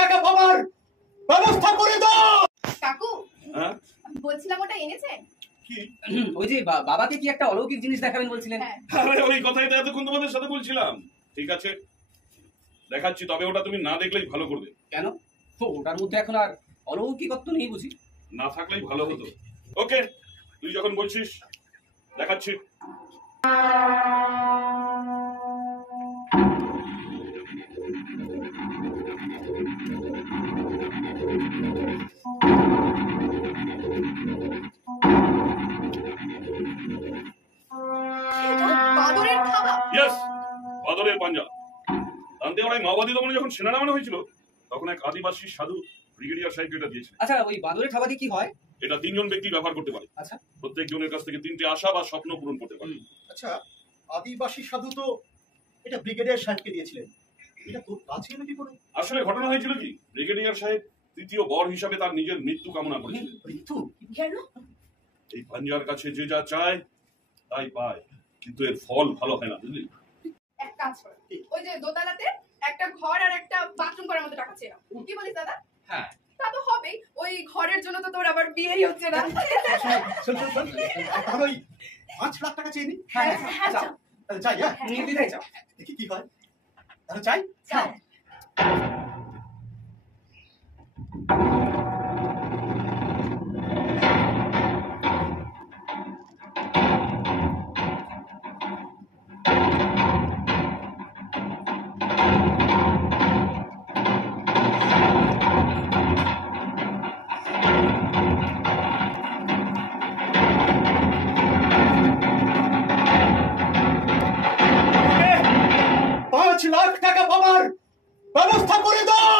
টাকা পাবার ব্যবস্থা করে দাও। কাকু হ্যাঁ বলছিলাম ওটা এনেছেন? কি? ওই যে বাবাকে কি একটা অলৌকিক জিনিস দেখাবেন বলছিলেন? আরে ওই কথাই তো এতক্ষণ তোমাদের সাথে বলছিলাম। ঠিক আছে দেখাচ্ছি, তবে ওটা তুমি না দেখলেই ভালো করবে। কেন? ওটার মধ্যে এখন আর অলৌকিকত্ব নেই বুঝি? না থাকলেই ভালো হতো। ওকে তুই যখন বলছিস দেখাচ্ছি। বাদরের থাবা? ইয়েস, বাদরের পাঞ্জা। দান্তেওয়াড়ায় মাওবাদী দমনে যখন সেনা নামানো হয়েছিল তখন এক আদিবাসী সাধু ব্রিগেডিয়ার সাহেবকে এটা দিয়েছিলেন। আচ্ছা, ওই বাদরের থাবা দিয়ে কি হয়? এটা 3 জন ব্যক্তি ব্যবহার করতে পারে। আচ্ছা, প্রত্যেক জনের কাছ থেকে 3টে আশা বা স্বপ্ন পূরণ করতে পারে। আচ্ছা, আদিবাসী সাধু তো এটা ব্রিগেডিয়ার সাহেবকে দিয়েছিলেন, এটা তোর কাছে এলো কি করে? আসলে ঘটনা হয়েছিল কি, ব্রিগেডিয়ার সাহেব তৃতীয় বর হিসাবে তার নিজের মৃত্যু কামনা করেছিলেন। মৃত্যু? কেন? এই পাঞ্জার কাছে যে যা চায় তাই পায়, কিন্তু এর ফল ভালো হয় না, বুঝলি? এক কাজ করো, ওই যে দোতলাতে একটা ঘর আর একটা বাথরুম করার মতো টাকা চেয়ে নাও। কি বলিস দাদা? হ্যাঁ তা তো হবেই, ওই ঘরের জন্য তো তোর আবার বিয়েই হচ্ছে না। শোন শোন শোন, তাহলে ওই 5 লাখ টাকা চেয়ে নি। হ্যাঁ হ্যাঁ, যাও, যাও। তাহলে যাই। হ্যাঁ নির্দ্বিধায় যাও। দেখি কি হয়। তাহলে চাই। যাও। $5 লাখ টাকা পাবার ব্যবস্থা করে দাও।